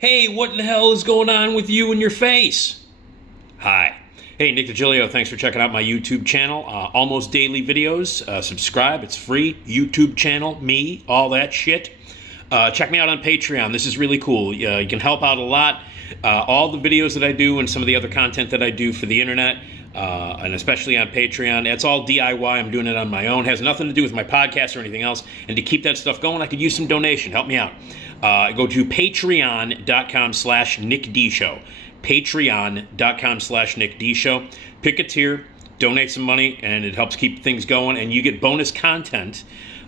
Hey, what the hell is going on with you and your face? Hi. Hey, Nick Digilio, thanks for checking out my YouTube channel. Almost daily videos. Subscribe, it's free. YouTube channel, me, all that shit. Check me out on Patreon. This is really cool. You can help out a lot. All the videos that I do and some of the other content that I do for the internet, and especially on Patreon, it's all DIY. I'm doing it on my own. It has nothing to do with my podcast or anything else. And to keep that stuff going, I could use some donation. Help me out. Go to patreon.com/NickDShow. Patreon.com/NickDShow. Pick a tier, donate some money, and it helps keep things going. And you get bonus content.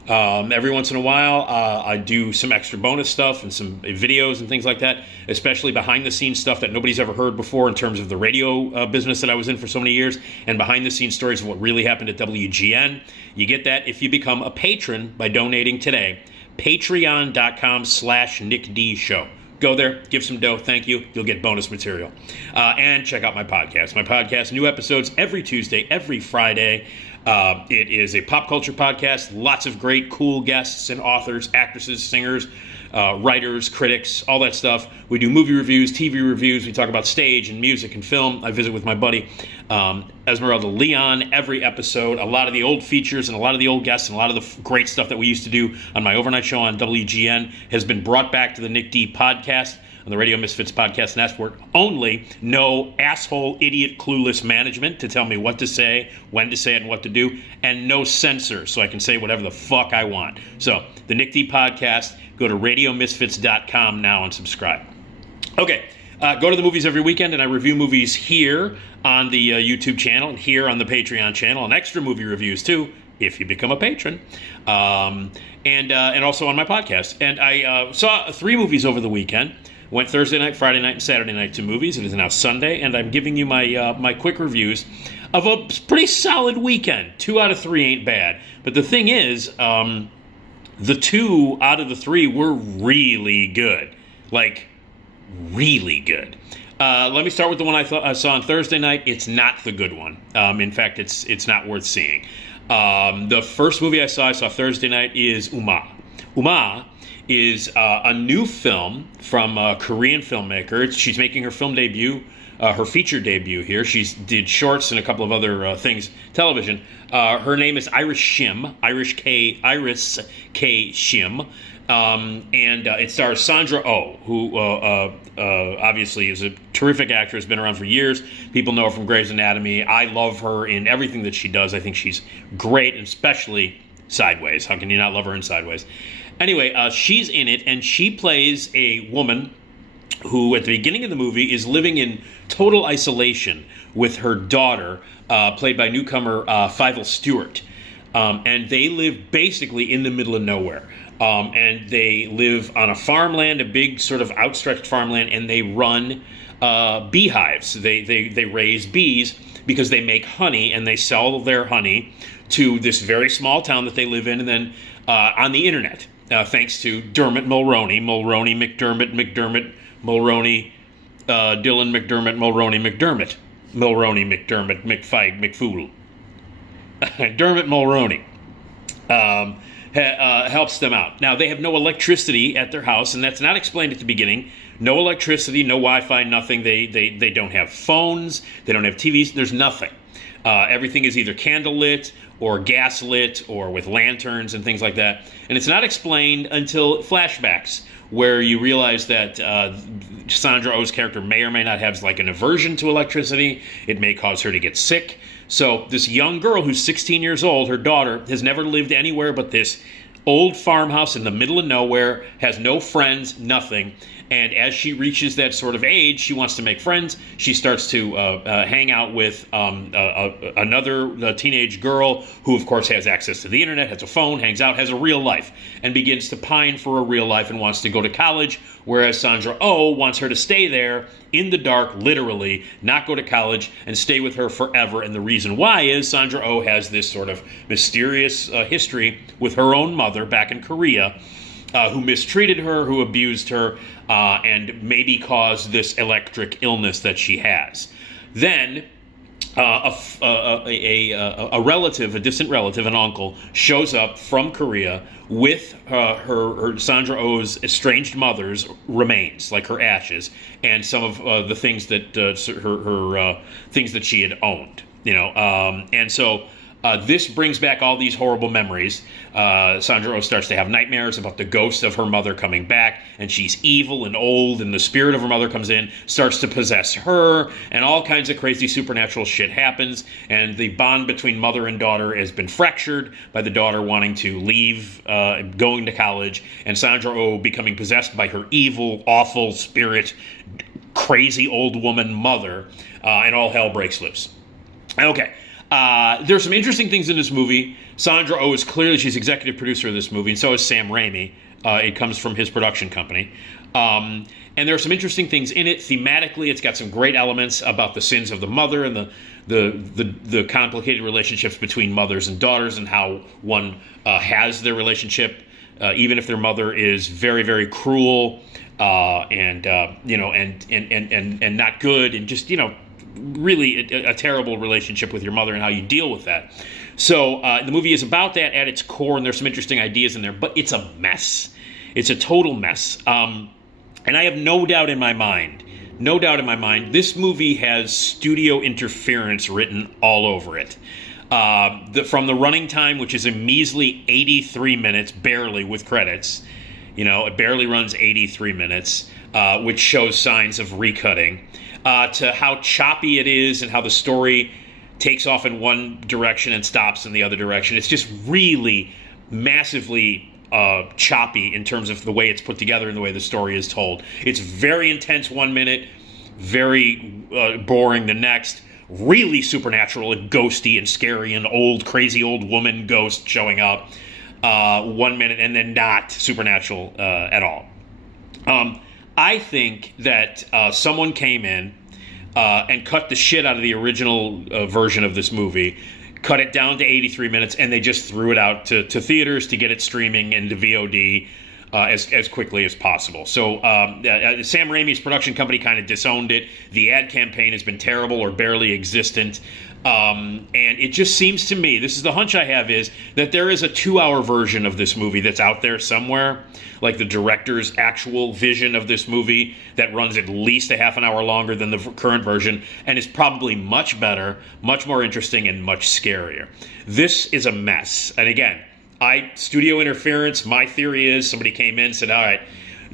Every once in a while, I do some extra bonus stuff and some videos and things like that, especially behind-the-scenes stuff that nobody's ever heard before in terms of the radio business that I was in for so many years, and behind-the-scenes stories of what really happened at WGN. You get that if you become a patron by donating today. Patreon.com/NickDShow. Go there, give some dough, thank you. You'll get bonus material. And check out my podcast. My podcast, new episodes every Tuesday, every Friday. It is a pop culture podcast. Lots of great, cool guests and authors, actresses, singers, writers, critics, all that stuff. We do movie reviews, TV reviews. We talk about stage and music and film. I visit with my buddy Esmeralda Leon every episode. A lot of the old features and a lot of the old guests and a lot of the great stuff that we used to do on my overnight show on WGN has been brought back to the Nick D podcast on the Radio Misfits Podcast Network. Only no asshole, idiot, clueless management to tell me what to say, when to say it, and what to do, and no censor, so I can say whatever the fuck I want. So, the Nick D Podcast, go to radiomisfits.com now and subscribe. Okay, go to the movies every weekend, and I review movies here on the YouTube channel and here on the Patreon channel, and extra movie reviews too, if you become a patron, and also on my podcast. And I saw 3 movies over the weekend. Went Thursday night, Friday night, and Saturday night to movies. It is now Sunday, and I'm giving you my my quick reviews of a pretty solid weekend. 2 out of 3 ain't bad. But the thing is, the 2 out of the 3 were really good. Like, really good. Let me start with the one I saw on Thursday night. It's not the good one. In fact, it's not worth seeing. The first movie I saw Thursday night is Umma. Umma is a new film from a Korean filmmaker. She's making her film debut, her feature debut here. She did shorts and a couple of other things, television. Her name is Iris Shim, Iris K. Shim, and it stars Sandra Oh, who obviously is a terrific actress, been around for years. People know her from Grey's Anatomy. I love her in everything that she does. I think she's great, and especially Sideways. How can you not love her in Sideways? Anyway, she's in it, and she plays a woman who, at the beginning of the movie, is living in total isolation with her daughter, played by newcomer Fievel Stewart. And they live basically in the middle of nowhere. And they live on a farmland, a big sort of outstretched farmland, and they run beehives. They raise bees because they make honey, and they sell their honey to this very small town that they live in, and then on the internet. Thanks to Dermot Mulroney, McDermott, Mulroney, Dylan McDermott, McDermott, McFight, McFool. Dermot Mulroney helps them out. Now, they have no electricity at their house, and that's not explained at the beginning. No electricity, no Wi-Fi, nothing. They don't have phones. They don't have TVs. There's nothing. Everything is either candlelit or gaslit or with lanterns and things like that. And it's not explained until flashbacks, where you realize that Sandra Oh's character may or may not have like an aversion to electricity. It may cause her to get sick. So this young girl who's 16 years old, her daughter, has never lived anywhere but this old farmhouse in the middle of nowhere, has no friends, nothing. And as she reaches that sort of age, she wants to make friends. She starts to hang out with another teenage girl who, of course, has access to the internet, has a phone, hangs out, has a real life, and begins to pine for a real life and wants to go to college, whereas Sandra Oh wants her to stay there in the dark, literally, not go to college, and stay with her forever. And the reason why is Sandra Oh has this sort of mysterious history with her own mother back in Korea, who mistreated her, who abused her, and maybe caused this electric illness that she has. Then a relative, a distant relative, an uncle, shows up from Korea with her Sandra Oh's estranged mother's remains, like her ashes, and some of the things that her things that she had owned. And so this brings back all these horrible memories. Sandra Oh starts to have nightmares about the ghost of her mother coming back, and she's evil and old, and the spirit of her mother comes in, starts to possess her, and all kinds of crazy supernatural shit happens, and the bond between mother and daughter has been fractured by the daughter wanting to leave, going to college, and Sandra Oh becoming possessed by her evil, awful spirit, crazy old woman mother, and all hell breaks loose. Okay. There's some interesting things in this movie. Sandra Oh is clearly, she's executive producer of this movie, and so is Sam Raimi. It comes from his production company. And there are some interesting things in it. Thematically, it's got some great elements about the sins of the mother and the complicated relationships between mothers and daughters, and how one has their relationship, even if their mother is very, very cruel, and not good, and just, really a terrible relationship with your mother, and how you deal with that. So the movie is about that at its core, and there's some interesting ideas in there, but it's a mess. It's a total mess. And I have no doubt in my mind, this movie has studio interference written all over it. From the running time, which is a measly 83 minutes, barely, with credits. It barely runs 83 minutes, which shows signs of recutting. To how choppy it is, and how the story takes off in one direction and stops in the other direction. It's just really massively choppy in terms of the way it's put together and the way the story is told. It's very intense 1 minute, very boring the next, really supernatural and ghosty and scary, and crazy old woman ghost showing up 1 minute, and then not supernatural at all. I think that someone came in and cut the shit out of the original version of this movie, cut it down to 83 minutes, and they just threw it out to theaters to get it streaming and to VOD as quickly as possible. So Sam Raimi's production company kind of disowned it. The ad campaign has been terrible or barely existent. And it just seems to me, this is the hunch I have, is that there is a 2-hour version of this movie that's out there somewhere, like the director's actual vision of this movie, that runs at least a half an hour longer than the current version, and is probably much better, much more interesting, and much scarier. This is a mess. And again, studio interference, my theory is somebody came in and said, all right,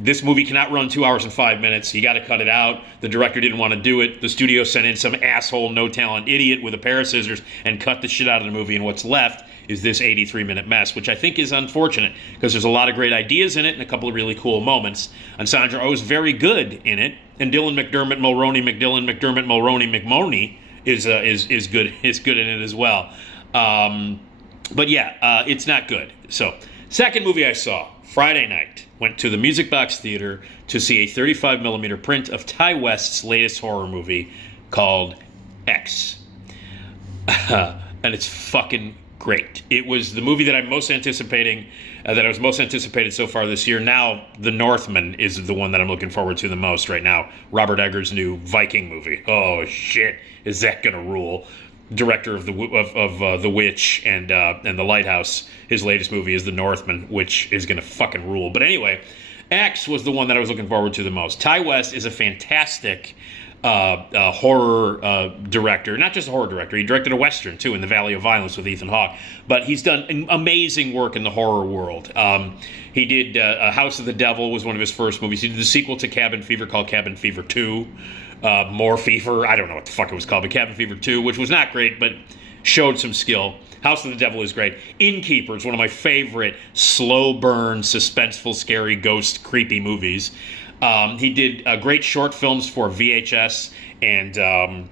this movie cannot run 2 hours and 5 minutes. You got to cut it out. The director didn't want to do it. The studio sent in some asshole, no-talent idiot with a pair of scissors and cut the shit out of the movie. And what's left is this 83-minute mess, which I think is unfortunate, because there's a lot of great ideas in it and a couple of really cool moments. And Sandra Oh is very good in it. And Dylan McDermott, McMoney is good in it as well. But yeah, it's not good. So, second movie I saw, Friday night, went to the Music Box Theater to see a 35mm print of Ty West's latest horror movie called X. And it's fucking great. It was the movie that I'm most anticipating, that I was most anticipated so far this year. Now, The Northman is the one that I'm looking forward to the most right now. Robert Eggers' new Viking movie. Oh, shit, is that gonna rule? Director of The Witch and The Lighthouse. His latest movie is The Northman, which is gonna fucking rule. But anyway, X was the one that I was looking forward to the most. Ty West is a fantastic horror director. Not just a horror director. He directed a Western too, in The Valley of Violence with Ethan Hawke. But he's done amazing work in the horror world. He did House of the Devil was one of his first movies. He did the sequel to Cabin Fever called Cabin Fever 2. More Fever, I don't know what the fuck it was called, but Cabin Fever 2, which was not great, but showed some skill. House of the Devil is great. Innkeeper is one of my favorite slow burn, suspenseful, scary, ghost, creepy movies. He did great short films for VHS and the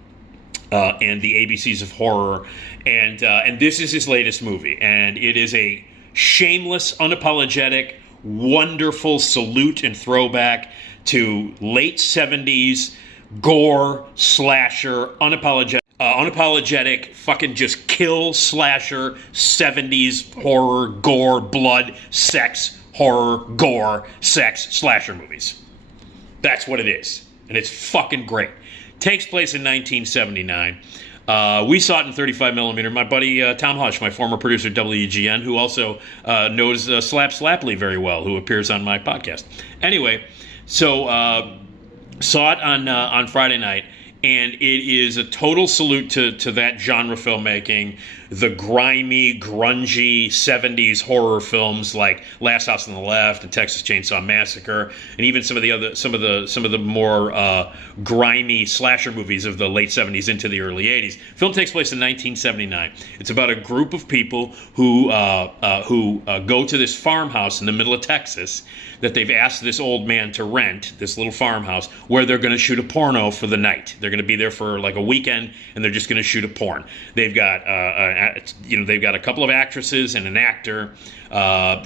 ABCs of horror, and this is his latest movie, and it is a shameless, unapologetic, wonderful salute and throwback to late 70s gore, slasher, unapologetic, fucking just kill, slasher, 70s horror, gore, blood, sex, horror, gore, sex, slasher movies. That's what it is. And it's fucking great. Takes place in 1979. We saw it in 35 millimeter. My buddy Tom Hush, my former producer at WGN, who also knows Slap Slapley very well, who appears on my podcast. Anyway, so saw it on Friday night, and it is a total salute to that genre filmmaking, the grimy, grungy 70s horror films like Last House on the Left and Texas Chainsaw Massacre, and even some of the more grimy slasher movies of the late 70s into the early 80s. Film takes place in 1979. It's about a group of people who go to this farmhouse in the middle of Texas that they've asked this old man to rent, this little farmhouse, where they're going to shoot a porno for the night. They're going to be there for like a weekend, and they're just going to shoot a porn. They've got they've got a couple of actresses and an actor.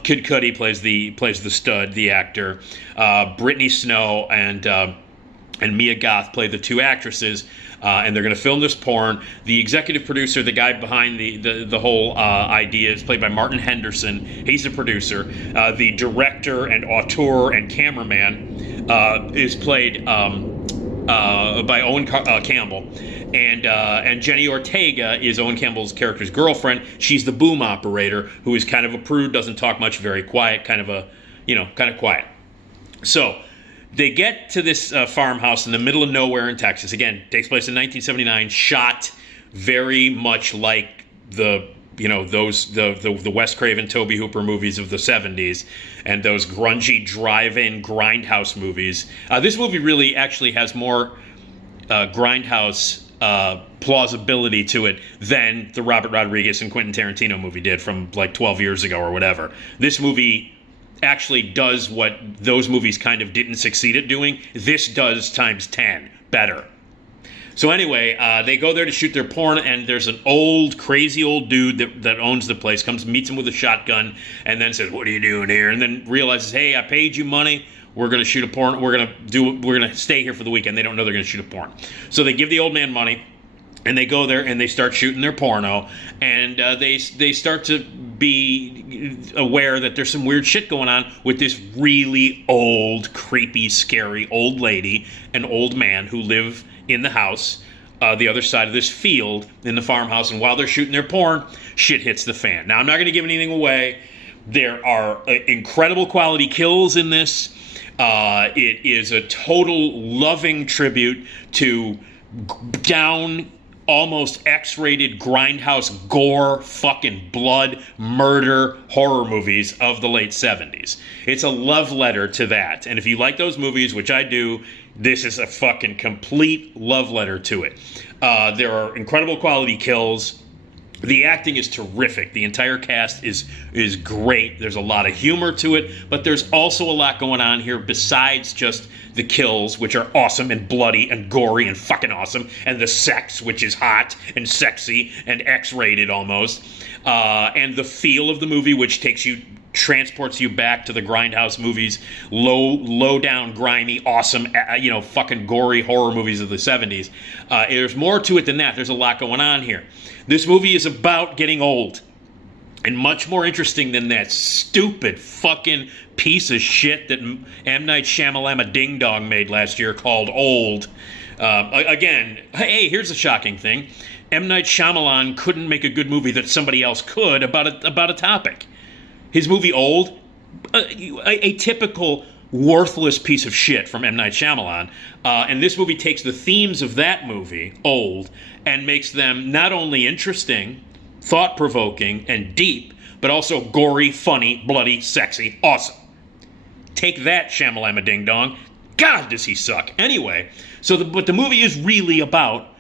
Kid Cudi plays the stud, the actor. Brittany Snow and Mia Goth play the two actresses, and they're going to film this porn. The executive producer, the guy behind the whole idea, is played by Martin Henderson. He's the producer. The director and auteur and cameraman is played by Owen Campbell. And Jenny Ortega is Owen Campbell's character's girlfriend. She's the boom operator, who is kind of a prude, doesn't talk much, very quiet, kind of quiet. So they get to this farmhouse in the middle of nowhere in Texas. Again, takes place in 1979. Shot very much like the Wes Craven, Tobe Hooper movies of the 70s, and those grungy drive-in grindhouse movies. This movie really actually has more grindhouse plausibility to it than the Robert Rodriguez and Quentin Tarantino movie did from like 12 years ago or whatever. This movie actually does what those movies kind of didn't succeed at doing. This does times 10 better. So anyway, they go there to shoot their porn, and there's an crazy old dude that owns the place, comes, meets him with a shotgun, and then says, "What are you doing here?" And then realizes, "Hey, I paid you money. We're going to shoot a porn. We're going to stay here for the weekend." They don't know they're going to shoot a porn. So they give the old man money, and they go there and they start shooting their porno, and they start to be aware that there's some weird shit going on with this really old, creepy, scary old lady and old man who live in the house, the other side of this field in the farmhouse. And while they're shooting their porn, shit hits the fan. Now, I'm not going to give anything away. There are incredible quality kills in this. It is a total loving tribute to down, almost X-rated grindhouse gore, fucking blood, murder, horror movies of the late 70s. It's a love letter to that. And if you like those movies, which I do, this is a fucking complete love letter to it. There are incredible quality kills. The acting is terrific. The entire cast is great. There's a lot of humor to it, but there's also a lot going on here besides just the kills, which are awesome and bloody and gory and fucking awesome, and the sex, which is hot and sexy and X-rated almost, and the feel of the movie, which transports you back to the grindhouse movies, low down, grimy, awesome, fucking gory horror movies of the 70s. There's more to it than that. There's a lot going on here. This movie is about getting old, and much more interesting than that stupid fucking piece of shit that M. Night Shyamalan Ding Dong made last year called Old. Again, hey, here's a shocking thing. M. Night Shyamalan couldn't make a good movie that somebody else could about a topic. His movie Old, a typical worthless piece of shit from M. Night Shyamalan. And this movie takes the themes of that movie, Old, and makes them not only interesting, thought-provoking, and deep, but also gory, funny, bloody, sexy, awesome. Take that, Shyamalan Ding Dong. God, does he suck. Anyway, but the movie is really about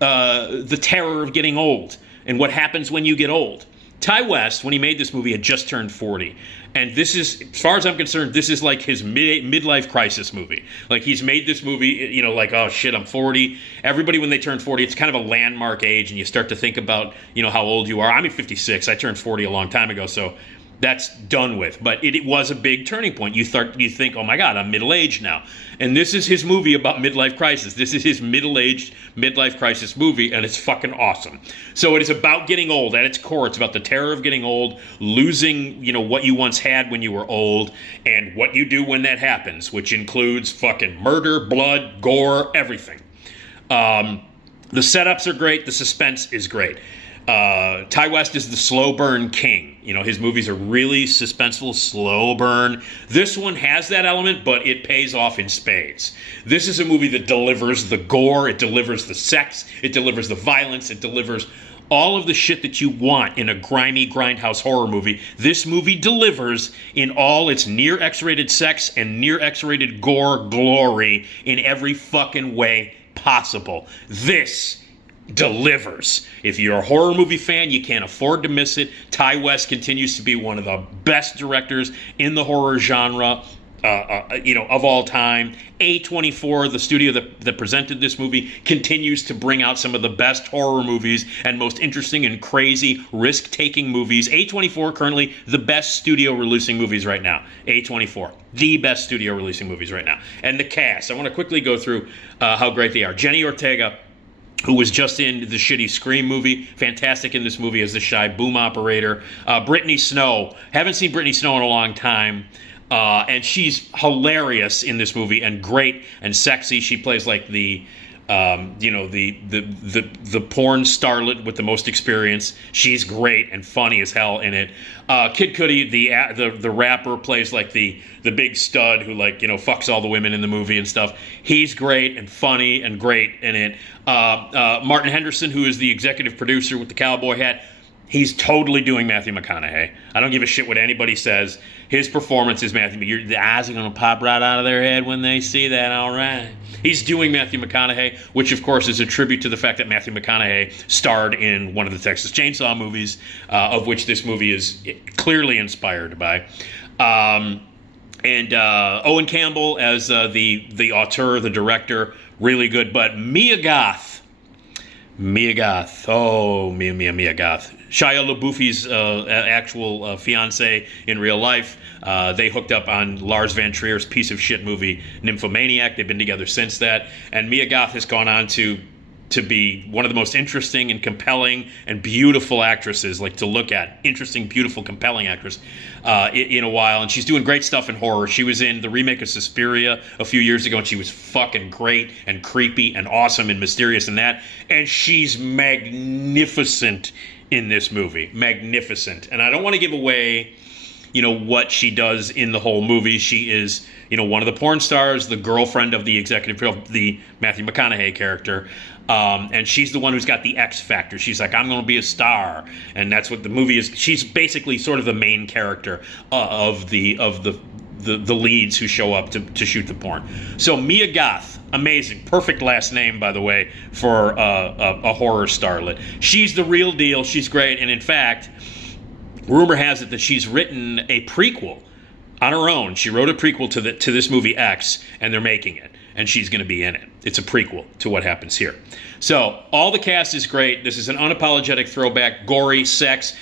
the terror of getting old and what happens when you get old. Ty West, when he made this movie, had just turned 40. And this is, as far as I'm concerned, this is like his midlife crisis movie. Like, he's made this movie, like, oh shit, I'm 40. Everybody, when they turn 40, it's kind of a landmark age, and you start to think about, how old you are. I'm 56. I turned 40 a long time ago, so that's done with. But it was a big turning point. You think, oh my God, I'm middle-aged now. And this is his movie about midlife crisis. This is his middle-aged midlife crisis movie, and it's fucking awesome. So it is about getting old. At its core, it's about the terror of getting old, losing, what you once had when you were old, and what you do when that happens, which includes fucking murder, blood, gore, everything. The setups are great. The suspense is great. Ty West is the slow burn king. You know, his movies are really suspenseful, slow burn. This one has that element, but it pays off in spades. This is a movie that delivers the gore, it delivers the sex, it delivers the violence, it delivers all of the shit that you want in a grimy grindhouse horror movie. This movie delivers in all its near X-rated sex and near X-rated gore glory in every fucking way possible. This delivers. If you're a horror movie fan, you can't afford to miss it. Ty West continues to be one of the best directors in the horror genre, of all time. A24, the studio that presented this movie, continues to bring out some of the best horror movies and most interesting and crazy risk-taking movies. A24 currently the best studio releasing movies right now. A24, the best studio releasing movies right now. And the cast, I want to quickly go through how great they are. Jenny Ortega, who was just in the shitty Scream movie, fantastic in this movie as the shy boom operator. Brittany Snow, haven't seen Brittany Snow in a long time, and she's hilarious in this movie and great and sexy. She plays like the porn starlet with the most experience. She's great and funny as hell in it. Kid Cudi, the rapper, plays like the big stud who fucks all the women in the movie and stuff. He's great and funny and great in it. Martin Henderson, who is the executive producer with the cowboy hat, he's totally doing Matthew McConaughey. I don't give a shit what anybody says. His performance is Matthew. The eyes are going to pop right out of their head when they see that, all right. He's doing Matthew McConaughey, which, of course, is a tribute to the fact that Matthew McConaughey starred in one of the Texas Chainsaw movies, of which this movie is clearly inspired by. And Owen Campbell as the auteur, the director, really good. But Mia Goth. Mia Goth. Shia LaBeouf's actual fiance in real life. They hooked up on Lars Van Trier's piece of shit movie Nymphomaniac. They've been together since that. And Mia Goth has gone on to be one of the most interesting and compelling and beautiful actresses, to look at. Interesting, beautiful, compelling actress in a while. And she's doing great stuff in horror. She was in the remake of Suspiria a few years ago, and she was fucking great and creepy and awesome and mysterious in that. And she's magnificent in this movie. Magnificent. And I don't want to give away what she does in the whole movie. She is, one of the porn stars, the girlfriend of the executive, the Matthew McConaughey character. And she's the one who's got the X factor. She's like, I'm going to be a star. And that's what the movie is. She's basically sort of the main character of the leads who show up to shoot the porn. So Mia Goth, amazing. Perfect last name, by the way, for a horror starlet. She's the real deal. She's great. And in fact, rumor has it that she's written a prequel on her own. She wrote a prequel to this movie X, and they're making it, and she's going to be in it. It's a prequel to what happens here. So all the cast is great. This is an unapologetic throwback. Gory, sex,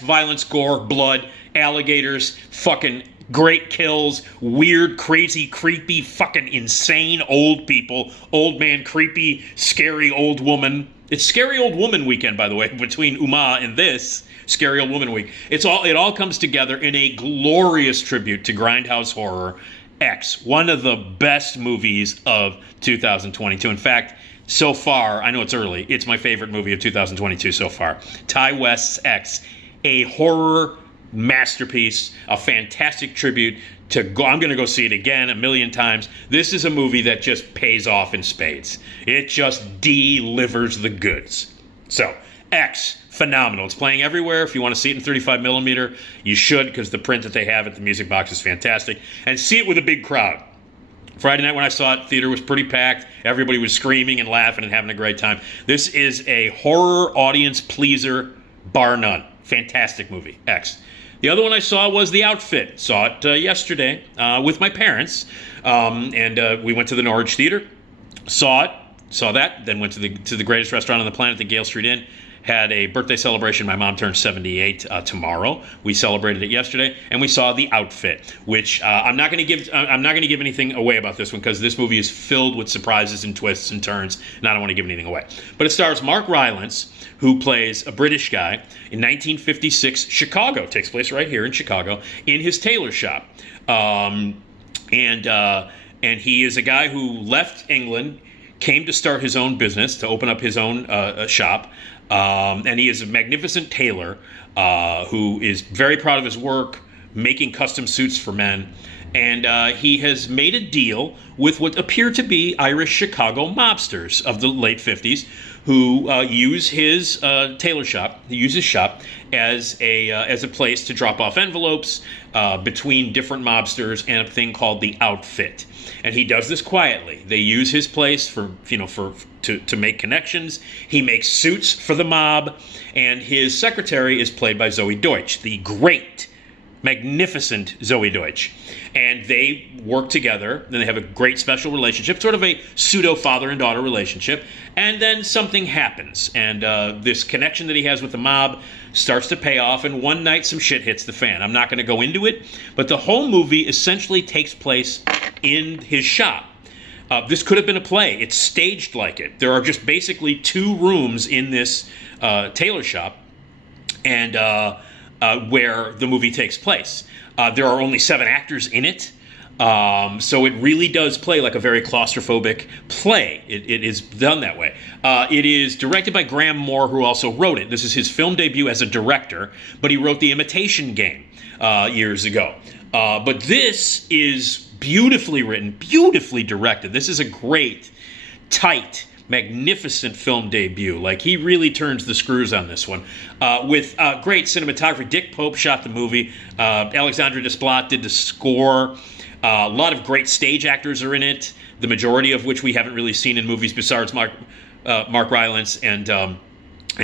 violence, gore, blood, alligators, fucking great kills, weird, crazy, creepy, fucking insane old people, old man, creepy, scary old woman. It's Scary Old Woman weekend, by the way, between Umma and this. Scary Old Woman Week. It all comes together in a glorious tribute to grindhouse horror. X, one of the best movies of 2022. In fact, so far, I know it's early, it's my favorite movie of 2022 so far. Ty West's X, a horror masterpiece, a fantastic tribute to I'm going to go see it again a million times. This is a movie that just pays off in spades. It just delivers the goods. So, X, phenomenal. It's playing everywhere. If you want to see it in 35 millimeter, you should, because the print that they have at the Music Box is fantastic. And see it with a big crowd. Friday night when I saw it, theater was pretty packed. Everybody was screaming and laughing and having a great time. This is a horror audience pleaser, bar none. Fantastic movie, X. The other one I saw was The Outfit. Saw it yesterday with my parents. And we went to the Norwich Theater. Saw that. Then went to the greatest restaurant on the planet, the Gale Street Inn. Had a birthday celebration. My mom turned 78 tomorrow. We celebrated it yesterday, and we saw The Outfit, which I'm not going to give anything away about this one because this movie is filled with surprises and twists and turns, and I don't want to give anything away. But it stars Mark Rylance, who plays a British guy in 1956 Chicago. It takes place right here in Chicago in his tailor shop, and he is a guy who left England. came to start his own business, to open up his own shop. And he is a magnificent tailor who is very proud of his work, making custom suits for men. And he has made a deal with what appear to be Irish Chicago mobsters of the late 50s who use his tailor shop, use his shop as a place to drop off envelopes between different mobsters and a thing called the outfit. And he does this quietly. They use his place to make connections. He makes suits for the mob, and his secretary is played by Zoe Deutsch, the great, magnificent Zoe Deutsch. And they work together, and they have a great special relationship, sort of a pseudo father and daughter relationship. And then something happens, and this connection that he has with the mob starts to pay off, and one night some shit hits the fan. I'm not going to go into it, but the whole movie essentially takes place in his shop. This could have been a play. It's staged like it. There are just basically 2 rooms in this tailor shop, and where the movie takes place. There are only 7 actors in it, so it really does play like a very claustrophobic play. It is done that way. It is directed by Graham Moore, who also wrote it. This is his film debut as a director, but he wrote The Imitation Game years ago. But this is beautifully written, beautifully directed. This is a great, tight, magnificent film debut. Like, he really turns the screws on this one. With great cinematography. Dick Pope shot the movie. Alexandre Desplat did the score. A lot of great stage actors are in it, the majority of which we haven't really seen in movies besides Mark Rylance and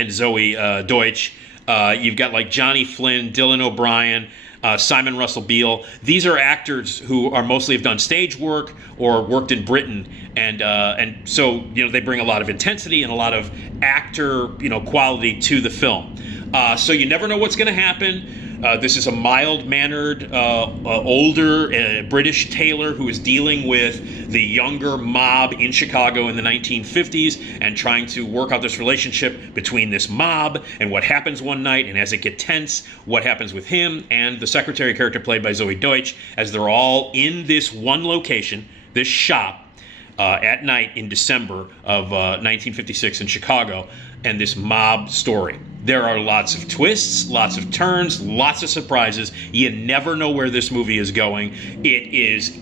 Zoe Deutsch. You've got like Johnny Flynn, Dylan O'Brien, Simon Russell Beale. These are actors who are mostly have done stage work or worked in Britain, and so they bring a lot of intensity and a lot of actor quality to the film. So you never know what's going to happen. This is a mild-mannered, older British tailor who is dealing with the younger mob in Chicago in the 1950s and trying to work out this relationship between this mob and what happens one night, and as it gets tense, what happens with him and the secretary character played by Zoe Deutsch, as they're all in this one location, this shop, at night in December of 1956 in Chicago, and this mob story. There are lots of twists, lots of turns, lots of surprises. You never know where this movie is going. It is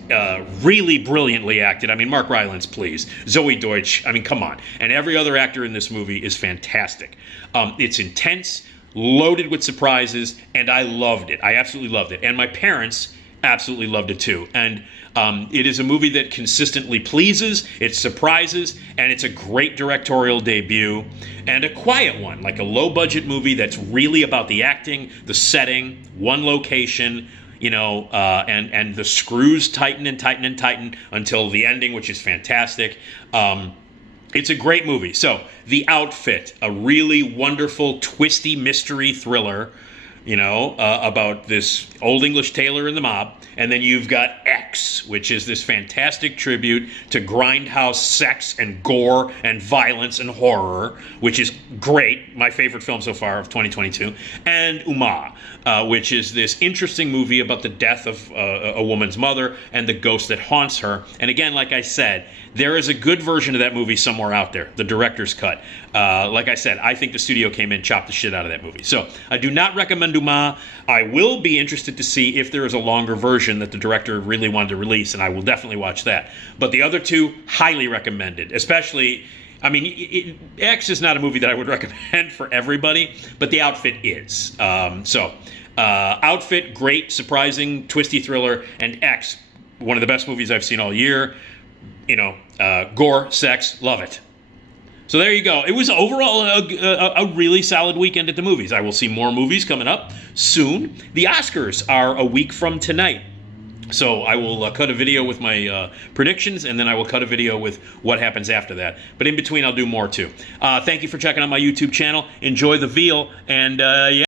really brilliantly acted. I mean, Mark Rylance, please. Zoe Deutsch, I mean, come on. And every other actor in this movie is fantastic. It's intense, loaded with surprises, and I loved it. I absolutely loved it. And my parents absolutely loved it too. And it is a movie that consistently pleases, it surprises, and it's a great directorial debut, and a quiet one, like a low-budget movie that's really about the acting, the setting, one location, and the screws tighten and tighten and tighten until the ending, which is fantastic. It's a great movie. So, The Outfit, a really wonderful, twisty mystery thriller, about this old English tailor in the mob. And then you've got X, which is this fantastic tribute to grindhouse sex and gore and violence and horror, which is great. My favorite film so far of 2022. And Umma, which is this interesting movie about the death of a woman's mother and the ghost that haunts her. And again, like I said, there is a good version of that movie somewhere out there, the director's cut. Like I said, I think the studio came in, chopped the shit out of that movie. So I do not recommend Umma. I will be interested to see if there is a longer version that the director really wanted to release, and I will definitely watch that. But the other two, highly recommended. Especially, I mean, X is not a movie that I would recommend for everybody, but The Outfit is. Outfit, great, surprising, twisty thriller, and X, one of the best movies I've seen all year. Gore, sex, love it. So there you go. It was overall a really solid weekend at the movies. I will see more movies coming up soon. The Oscars are a week from tonight. So I will cut a video with my predictions, and then I will cut a video with what happens after that. But in between, I'll do more too. Thank you for checking out my YouTube channel. Enjoy the veal, and yeah.